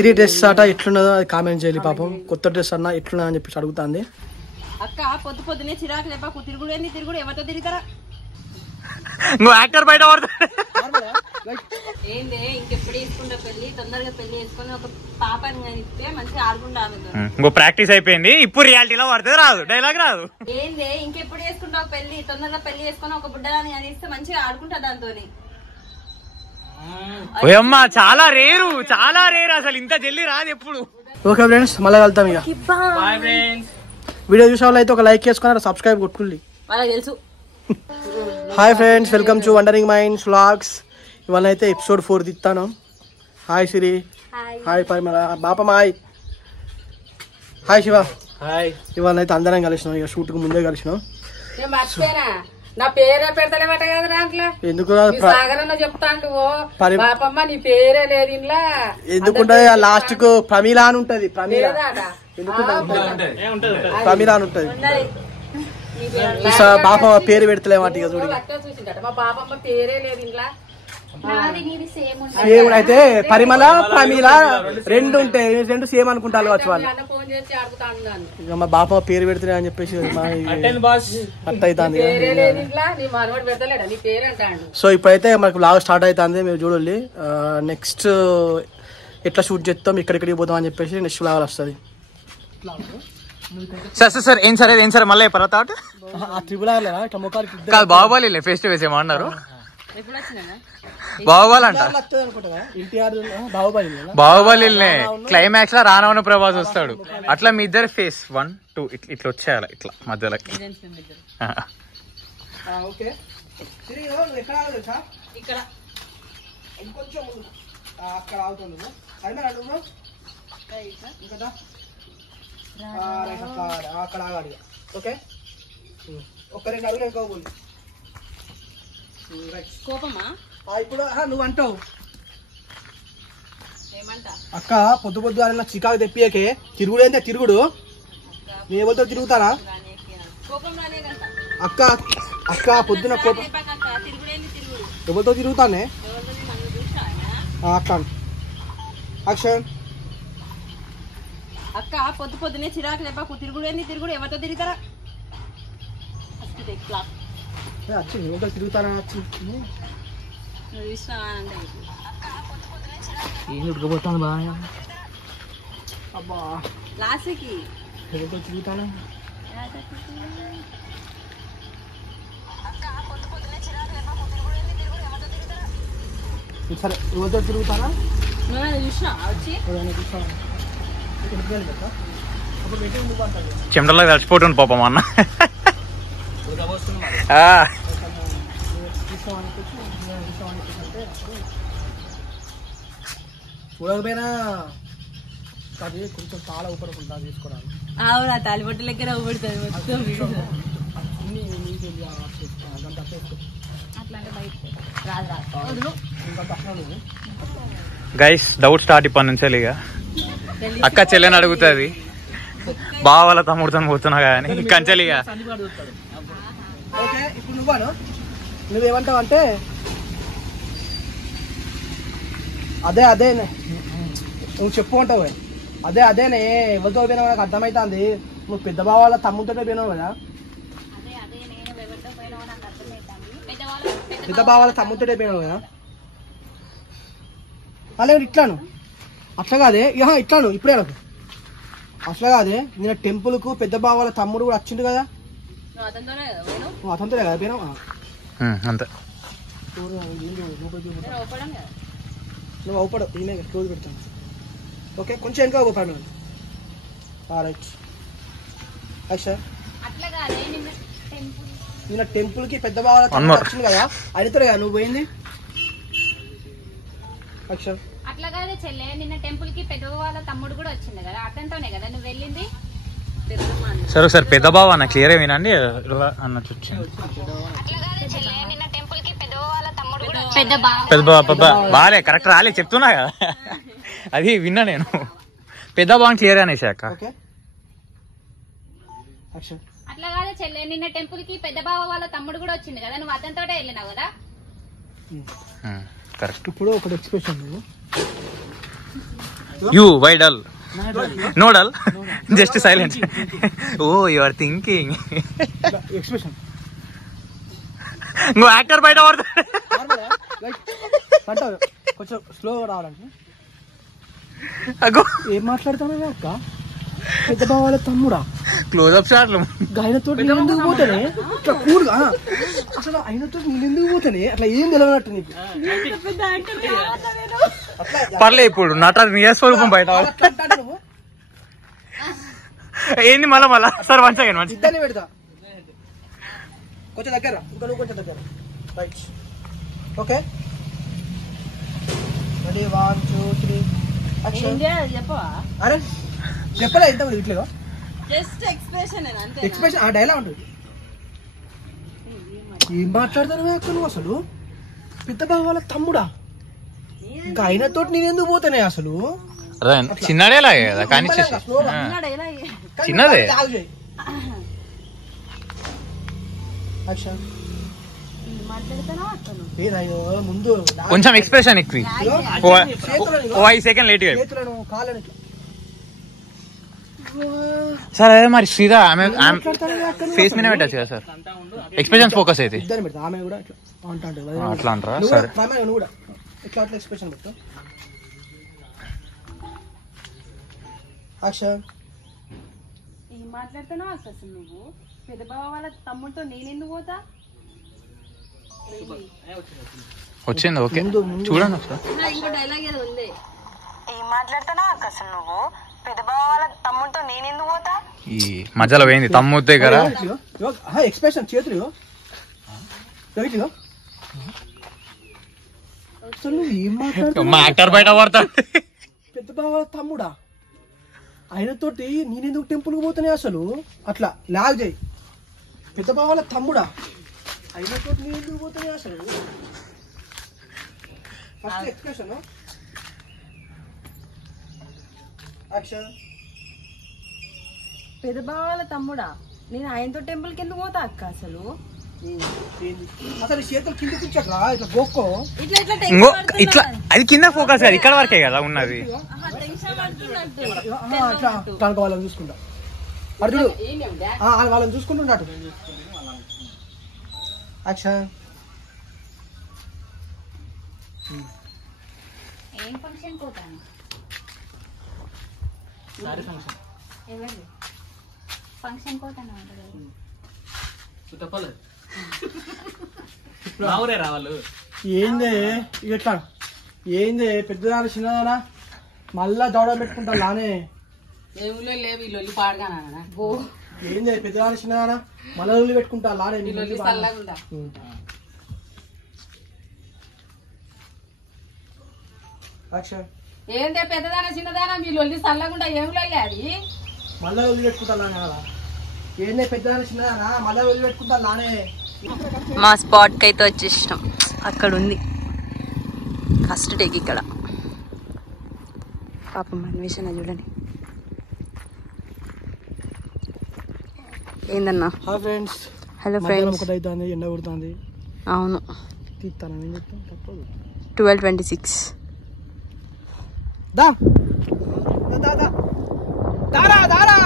సిరి dress ఆట ఎట్లున్నదో అది comment చేయాలి. పాపం కొత్త డ్రెస్ అన్న ఎట్లున్నా అని చెప్పేసి అడుగుతుంది. అక్క పొద్దునే చిరాకు లేపాకు తిరుగుడు ఎవరితో తిరుగుతారా నువ్వు యాక్టర్ బయట ఏంది ఇంకెప్పుడు వేసుకుంటా పెళ్లి తొందరగా పెళ్లి వేసుకొని ఒక పాపని ఇస్తే మంచిగా ఆడుకుంటా ఇంకో ప్రాక్టీస్ అయిపోయింది. ఇప్పుడు రియాలిటీలో పడుతుంది రాదు, డైలాగ్ రాదు. ఏంది ఇంకెప్పుడు వేసుకుంటావు పెళ్లి తొందరగా పెళ్లి వేసుకొని ఒక బుడ్డదాన్ని అనిస్తే మంచిగా ఆడుకుంటా దాంతో. అమ్మా చాలా రేరు అసలు ఇంత జల్లి రాదు ఎప్పుడు. ఓకే ఫ్రెండ్స్ మళ్ళీ వెళ్తాం ఇక. వీడియో చూసే వాళ్ళు అయితే ఒక లైక్ చేసుకున్నారు, సబ్స్క్రైబ్ కొట్టుకోండి. వాళ్ళకి తెలుసు. Hi friends, welcome to wondering minds vlogs. ఇవాళ అయితే ఎపిసోడ్ 4 తీస్తాను. హాయ్ సిరి, హాయ్ పరిమళ, Bapamma hi, hi Shiva hi. ఇవాళ అయితే అందరం కలిసినాం, ఇక షూట్కి ముందే కలిసినాం. నా పేరే పెడతలేమట కదా దాంట్లో. ఎందుకు చెప్తాండు పాపమ్మ నీ పేరే లేదు ఇంట్లో. ఎందుకుంటది లాస్ట్ కు ప్రమీల అని ఉంటది. ప్రమీల అని ఉంటది. బాపమ్మ పేరు పెడతలేమాట ఇక చూడు. మా పాపమ్మ పేరే లేదు ఇంట్లో. సేమ్ అయితే పరిమళ ప్రమీల రెండు ఉంటాయి, రెండు సేమ్ అనుకుంటారు కావచ్చు వాళ్ళు. ఇక మా బాపమ్మ పేరు పెడుతున్నా అని చెప్పేసి అట్ట అవుతుంది. సో ఇప్పుడైతే మనకు లాగ్ స్టార్ట్ అవుతుంది, మీరు చూడండి. నెక్స్ట్ ఎట్లా షూట్ చేస్తాం, ఇక్కడికి పోతాం అని చెప్పేసి నెక్స్ట్ లాగ్ వస్తుంది. సార్ ఏం సార్ మళ్ళీ పర్వత కాదు బాహుబలి ఫేస్ టు ఫేస్ ఏమన్నారు. బాహుబలి అంట, బాహుబలి క్లైమాక్స్ లో రానవన ప్రభాస్ వస్తాడు. అట్లా మీ ఇద్దరు ఫేస్ 1, 2 ఇట్లా వచ్చేయాలి, ఇట్లా మధ్యలోకి. ఇప్పుడు నువ్వు అంటావు అక్క పొద్దు అన్న చికాకు తెప్పియకే, తిరుగుడు తిరుగుడు. నేను ఎవరితో తిరుగుతానా అక్క? అక్క పొద్దున కోపం ఎవరితో తిరుగుతానే అక్క? యాక్షన్. అక్క పొద్దునే చిరాకు లేపాకు తిరుగుడు ఎవరితో తిరుగుతారా? వచ్చింది ఎవరితో తిరుగుతానా? ఉడకపోతాను బాగా. అబ్బా లాస్ట్కి ఎవరితో తిరుగుతానా? సరే ఎవరితో తిరుగుతానా? చెమటలో కలిసిపోతుంది పాపం అన్న. చూడకపోయినా అది కొంచెం చాలా ఉపరకుంటా తీసుకోవడానికి. అవునా తాలిబొట్టు లెక్కన ఊపడుతుంది మొత్తం. గైస్ డౌట్ స్టార్ట్ ఇప్పటి నుంచే. ఇక అక్క చెల్లెని అడుగుతుంది, బావ వాళ్ళ తమ్ముడుతో పోతున్నా కానీ కంచెలిగా. ఓకే ఇప్పుడు నువ్వేమంటావు అంటే అదే నువ్వు చెప్పు అంటావు. అదేనే ఎవరితో పోయినావు నాకు అర్థమవుతుంది. నువ్వు పెద్ద బావ వాళ్ళ తమ్ముడితో పోయినావు కదా, పెద్ద బావ వాళ్ళ తమ్ముడితో పోయినావు కదా. అలాగే ఇట్లాను అట్లా కాదే, ఇట్లాను ఇప్పుడే అట్లా కాదే. నేను టెంపుల్ కు పెద్ద బావ వాళ్ళ తమ్ముడు కూడా వచ్చిండు కదా, అతనితోనే కదా పోయినావు అంతే. నువ్వు అవుపడవు, నేనే క్లోజ్ పెడతాను. ఓకే కొంచెం వెనక అవుపడు. Right action. నిన్న టెంపుల్ కి పెద్ద బావ వచ్చింది కదా, ఆయనతో కదా నువ్వు పోయింది. యాక్షన్. అట్లా కాదు చెల్లె, నిన్న టెంపుల్ కి పెద్ద వాళ్ళ తమ్ముడు కూడా వచ్చింది కదా, అతనితోనే కదా నువ్వు వెళ్ళింది. సరే ఒకసారి పెద్ద బావ అన్న క్లియర్ వినండి అన్నట్టు వచ్చింది. పెద్ద బాలే కరెక్ట్ రాలే చెప్తున్నా కదా, అది విన్నా నేను. పెద్ద బావని క్లియర్ అనేసాక అట్లా కాదు చెల్లె, నిన్న టెంపుల్ కి పెద్ద బావ వాళ్ళ తమ్ముడు కూడా వచ్చింది కదా, నువ్వు అతనితోటే వెళ్ళినావు కదా. కరెక్ట్. ఇప్పుడు ఒక expression you why dull no dull just silent oh you are thinking expression నువ్వు యాక్టర్ బయట పడతా కొంచెం స్లోగా రావాలంటే అగో ఏం మాట్లాడుతానే అక్క పెద్ద బావాల తమ్ముడా క్లోజ్అప్ షాట్లు ఆయనతో నేను ఎందుకు పోతానే ఇట్లా కూల్గా అసలు ఆయనతో నేను ఎందుకు పోతానే అట్లా ఏం తెలియనట్టు నీకు పర్లే ఇప్పుడు నట నిజ స్వరూపం బయట అట్లా అంటాడు నువ్వు ఏంది మళ్ళా సార్ వన్ సెకండ్ ఇద్దరిని పెడతా కొంచెం దగ్గర ఇంకా నువ్వు కొంచెం దగ్గర రైట్ ఓకే రెడీ 1 2 3 చెప్పవా అరే చెప్పలే ఇంత ఇట్లేదో జస్ట్ ఎక్స్ప్రెషన్ అంతే ఎక్స్ప్రెషన్ ఆ డైలాగ్ ఉంటుంది ఏం మాట్లాడతాను అక్క నువ్వు అసలు పెద్ద బావాల తమ్ముడా ఇంకా ఆయనతో నేను ఎందుకు పోతానే అసలు చిన్నడే లాగే కదా కానీ చిన్నదే ముందు కొంచెం ఎక్స్ప్రెషన్ ఎక్కువ ఓ 5 సెకండ్ లేట్ సార్ అదే మరి శ్రీదా ఆమె ఫేస్ మీద పెట్టచ్చు కదా సార్ ఎక్స్ప్రెషన్ ఫోకస్ అయితే ఇద్దరు పెడతా ఆమె కూడా అట్లా అంటారా సరే నువ్వు కూడా ఇట్లా అట్లా ఎక్స్ప్రెషన్ పెట్టు యాక్షన్ ఏం మాట్లాడుతున్నావు అసలు నువ్వు పెద్ద బావ వాళ్ళ తమ్ముడితో నేనెందుకు పోతా వచ్చింది ఓకే చూడండి ఒకసారి ఇంకో డైలాగ్ ఏదో ఉంది ఏం మాట్లాడుతున్నావు అసలు నువ్వు పెద్ద బావ వాళ్ళ తమ్ముడితో నేనెందుకు పోతా ఈ మధ్యలో పోయింది తమ్ముడు దగ్గర ఎక్స్ప్రెషన్ చేతులు అసలు ఏం మాట్లాడుతున్నావు మా యాక్టర్ బయట పడతాడు పెద్ద బావ తమ్ముడా ఆయనతోటి నేనెందుకు టెంపుల్కి పోతానే అసలు అట్లా లాగ్ చేయి పెద్ద బావాల తమ్ముడా ఆయనతోటి నేనెందుకు పోతానే అసలు ఫస్ట్ ఎక్స్ప్రెషన్ యాక్షన్ పెద్ద బావ వాళ్ళ తమ్ముడా నేను ఆయనతో టెంపుల్ కి ఎందుకు పోతా అక్క అసలు అసలు చేతులు కింద కూర్చోట్లా ఇట్లా గోక్కో ఇట్లా ఇట్లా ఇంకో ఇట్లా అది కింద ఫోకస్ అది ఇక్కడ వరకే కదా ఉన్నది ఇట్లా వాళ్ళని చూసుకుంటా అర్జుడు వాళ్ళని చూసుకుంటున్నట్టు యాక్షన్ ఏం ఫంక్షన్ పోతాను ఎవరు ఫంక్షన్ పోతాను ఏందే ఇట్లా ఏందే పెద్దదాని చిన్నదానా మళ్ళా దౌడ పెట్టుకుంటా లానే ఏందే పెద్దదాని చిన్నదానా మళ్ళా ఉల్లి పెట్టుకుంటా లానే ఏంటే పెద్దదానా చిన్నదానా మీ లొల్లి చల్లకుండా ఏం లొల్లి అది మళ్ళా ఉల్లి పెట్టుకుంటా లానే కదా ఏందే పెద్దదాని చిన్నదానా మళ్ళా ఉల్లి పెట్టుకుంటా లానే మా స్పాట్ కి అయితే వచ్చేసినాం అక్కడ ఉంది ఫస్ట్ డేకి ఇక్కడ పాపం అన్వేషణ చూడండి ఏందన్నా హాయ్ ఫ్రెండ్స్ హలో ఫ్రెండ్స్ ఒకటి అవుతుంది ఎండ కొడుతుంది అవును తీస్తాను ఏం చెప్తాను తప్పదు 12:26 దా దారా దారా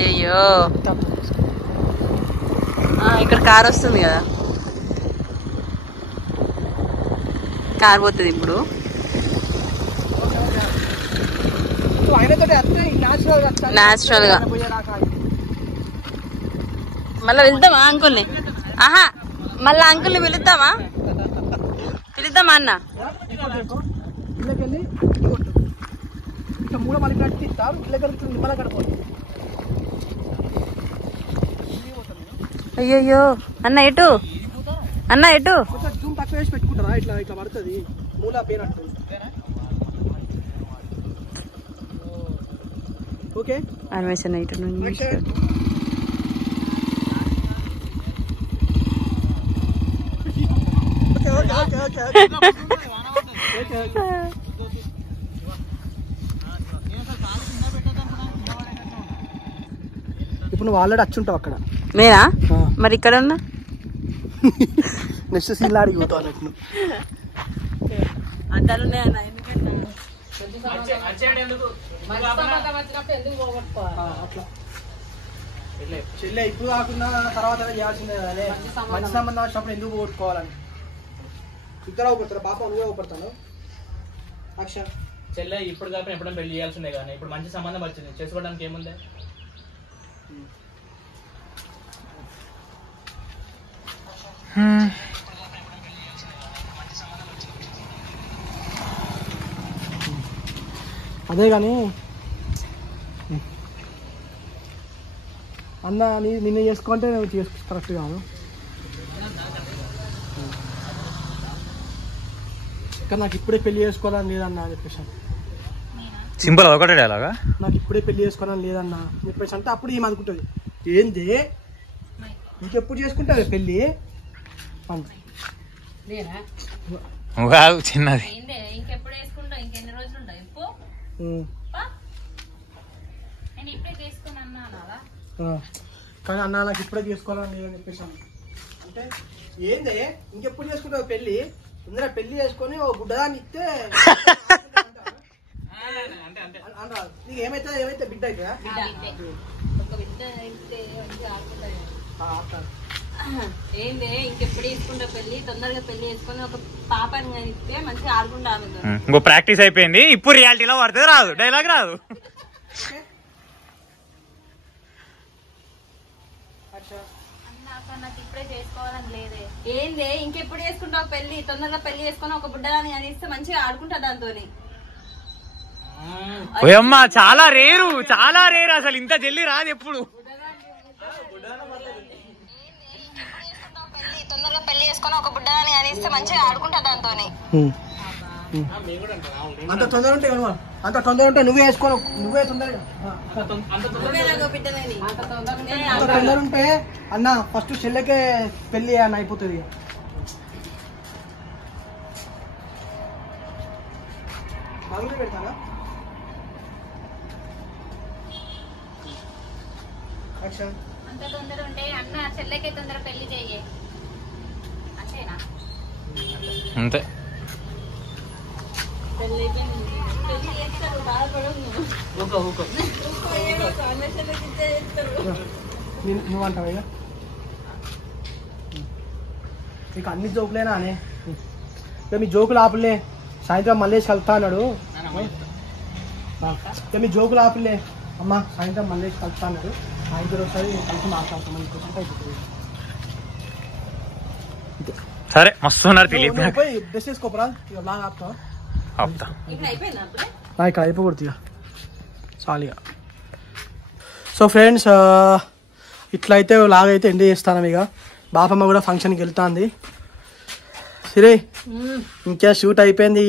అయ్యో ఇక్కడ కార్ వస్తుంది కదా కార్ పోతుంది ఇప్పుడు న్యాచురల్ గా మళ్ళా వెళ్తామా అంకుల్ని ఆహా మళ్ళా అంకుల్ని పిలుద్దామా అన్న ఇళ్ళకెళ్ళి ఇట్లా మూడ మళ్ళీ కట్టి తీస్తారు ఇళ్ళకెళ్ళి మళ్ళీ కడపోతుంది అయ్యయ్యో అన్న ఎటు కొంచెం జూమ్ తక్కువ వేసి పెట్టుకుంటారా ఇట్లా ఇట్లా పడుతుంది మూల పేనట్టు ఓకే అన్వేషణ ఇటు నుంచి ఇప్పుడు నువ్వు ఆల్రెడీ వచ్చి ఉంటావు అక్కడ నేనా మరి ఇక్కడ ఉన్నా నెక్స్ట్ సీన్ అడిగిపోతావు అన్నట్టు అద్దాలు ఉన్నాయన్న ఎందుకంటే అట్లా చెల్లె ఇప్పుడు కాకుండా తర్వాత చేయాల్సిందే కదా మంచి సంబంధం వచ్చినప్పుడు ఎందుకు పోగొట్టుకోవాలని ఇద్దరు అవుపడతారు పాప నువ్వే అవుపడతాను అక్షర్ చెల్లె ఇప్పుడు కాకుండా ఎప్పుడైనా పెళ్లి చేయాల్సిందే కానీ ఇప్పుడు మంచి సంబంధం వచ్చింది చేసుకోవడానికి ఏముంది అదే కానీ అన్న నిన్ను చేసుకుంటే నేను కరెక్ట్ కాదు కానీ నాకు ఇప్పుడే పెళ్లి చేసుకోవాలని లేదన్నా అని చెప్పేసి సింపుల్ ఒకటే అలాగా నాకు ఇప్పుడే పెళ్లి చేసుకోవాలని లేదన్నా అని చెప్పేసి అంటే అప్పుడు ఏమి అనుకుంటుంది ఏంది ఇంకెప్పుడు చేసుకుంటావు పెళ్ళి కాదు చిన్నది ఇంకెప్పుడు వేసుకుంటావు ఇంకెన్ని రోజులు ఉంటావు నేను ఇప్పుడే చేసుకుని అన్నాను అలా కానీ అన్న నాకు ఇప్పుడే చేసుకోవాలని లేదని చెప్పేసి అంటే ఏంది ఇంకెప్పుడు చేసుకుంటావు పెళ్ళి ముందర పెళ్లి చేసుకొని ఓ గుడ్డదాన్ని ఇస్తే నీకు ఏమైతే బిడ్డ అయితే ఒక బిడ్డ అయితే మంచిగా ఆడుకుంటా ఏంది ఇంకెప్పుడు వేసుకుంటా పెళ్లి తొందరగా పెళ్లి చేసుకొని ఒక పాపని ఇస్తే మంచిగా ఆడుకుంటా ఇంకో ప్రాక్టీస్ అయిపోయింది ఇప్పుడు రియాలిటీలో పడుతుంది రాదు డైలాగ్ రాదు నాకు ఇప్పుడే చేసుకోవాలని లేదే ఏంది ఇంకెప్పుడు చేసుకుంటావు పెళ్లి తొందరగా పెళ్లి చేసుకొని ఒక బుడ్డదాన్ని అని ఇస్తే మంచిగా ఆడుకుంటా దాంతో ఓయమ్మా చాలా రేరు అసలు ఇంత జల్లి రాదు ఎప్పుడు తొందరగా పెళ్లి చేసుకొని ఒక బుడ్డదాన్ని అని ఇస్తే మంచిగా ఆడుకుంటా దాంతో అంత తొందర ఉంటే నువ్వే వేసుకో నువ్వే తొందరగా అంత తొందర ఉంటే అన్న ఫస్ట్ చెల్లెకే పెళ్లి అని అయిపోతుంది పెడతానా అంత తొందర ఉంటే అన్న చెల్లెకే తొందర పెళ్లి చెయ్యే అంతేనా అంతే నువ్వంటావు ఇక నీకు అన్ని జోకులేనా అనే ఇక మీ జోకులు ఆపులే సాయంత్రం మళ్ళీ కలుపుతా అన్నాడు ఇక మీ జోకులు ఆపులే అమ్మ సాయంత్రం మళ్ళీ కలుపుతా అన్నాడు సాయంత్రం ఒకసారి కలిసి మాట్లాడతాం అయిపోతుంది సరే మస్తు ఉన్నారు తెలియదు పోయి డ్రెస్ వేసుకోపరా ఇక లాగా ఆపుతావా ఆపుతా ఇక్కడ అయిపోకూడదు ఇక చాలు సో ఫ్రెండ్స్ ఇట్లయితే లాగైతే ఎండ్ చేస్తాను ఇక బాపమ్మ కూడా ఫంక్షన్కి వెళ్తాంది సిరే ఇంకా షూట్ అయిపోయింది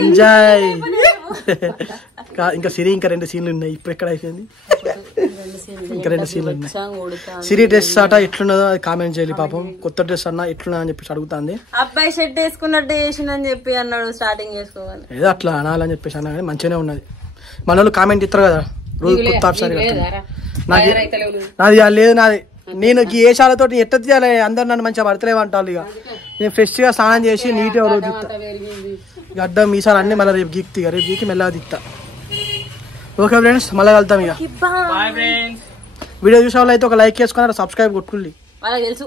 ఎంజాయ్ ఇంకా సిరి ఇంకా 2 సీన్లు ఉన్నాయి ఇప్పుడు ఎక్కడ అయిపోయింది ఇంకా 2 సీన్లు ఉన్నాయి సిరి డ్రెస్ అట ఎట్లున్నదో అది కామెంట్ చేయాలి పాపం కొత్త డ్రెస్ అన్నా ఎట్లున్నా అని చెప్పేసి అడుగుతుంది అబ్బాయి షర్ట్ వేసుకున్నట్టు వేసిందని చెప్పి అన్నాడు స్టార్టింగ్ చేసుకోవాలి ఏదో అట్లా అనాలని చెప్పేసి అన్నా కానీ మంచిగానే ఉన్నది మన వాళ్ళు కామెంట్ ఇస్తారు కదా రోజు కొత్త ఆప్షన్ నాది లేదు నాది నేను ఈ ఏషాలతో ఎట్ట తీయాలి అందరు నన్ను మంచిగా పడతలేవు అంటారు ఇక నేను ఫ్రెష్గా స్నానం చేసి నీట్గా రోజు గడ్డ మీసాలు అన్నీ మళ్ళీ రేపు గీక్తి రేపు గీకి మెల్లగా దిక్తా ఓకే ఫ్రెండ్స్ మళ్ళీ వెళ్తాం ఇక వీడియో చూసే వాళ్ళు అయితే ఒక లైక్ చేసుకున్నారు సబ్స్క్రైబ్ కొట్టుకుని వాళ్ళకి తెలుసు